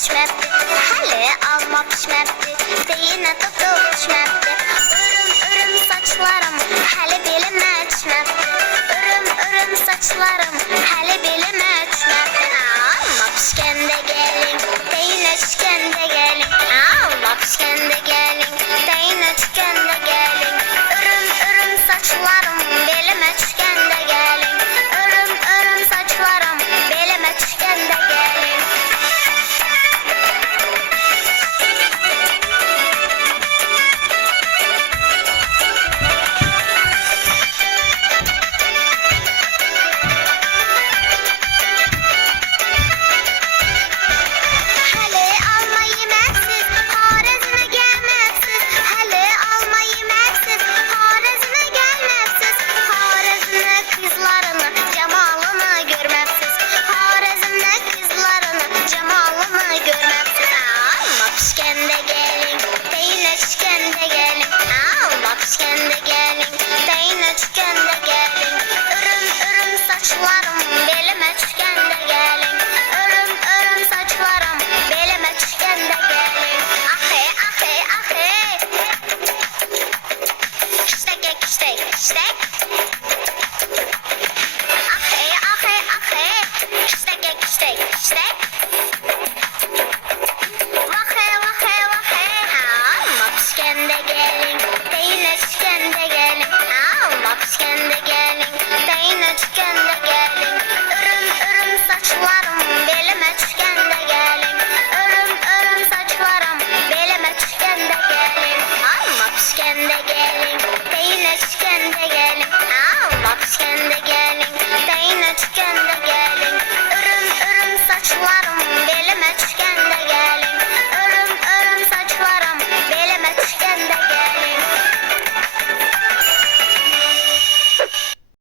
düşməbdi. Hələ alma pişməbdi, deyinə topu düşməbdi. Örüm saçlarım, hələ belimə düşməbdi. Örüm saçlarım, hələ belimə düşməbdi. Alma pişkəndə gəlin, deyinə düşkəndə gəlin. Alma pişkəndə gəlin, deyinə düşkəndə gəlin. Örüm saçlarım, belimə düşkəndə gəlin. Örüm saçlarım, belimə düşkəndə gəlin. Hələ alma yeməksiz, Xarəzmə gəlməksiz. Hələ alma yeməksiz, Xarəzmə gəlməksiz. Xarəzmə qızlarını, camalını görməksiz. Xarəzmə qızlarını, camalını görməksiz. Alma pişkəndə gəlin, deyinə düşkəndə gəlin. Alma pişkəndə gəlin, deyinə düşkəndə gəlin. Örüm saçlarım, belimə düşkəndə gəlin. Örüm saçlarım, belimə düşkəndə gəlin. Axe, axe, axe. Kiştək, kiştək, kiştək. Axe, axe, axe. Kiştək, kiştək, kiştək. Vaxe, vaxe, vaxe. Alma pişkəndə gəlin, deyinə düşkəndə gəlin. Alma pişkəndə gəlin, deyinə düşkəndə gəlin. Örüm saçlarım, belimə düşkəndə gəlin. Örüm saçlarım, belimə düşkəndə gəlin. Alma pişkəndə gəlin, deyinə düşkəndə gəlin. Alma pişkəndə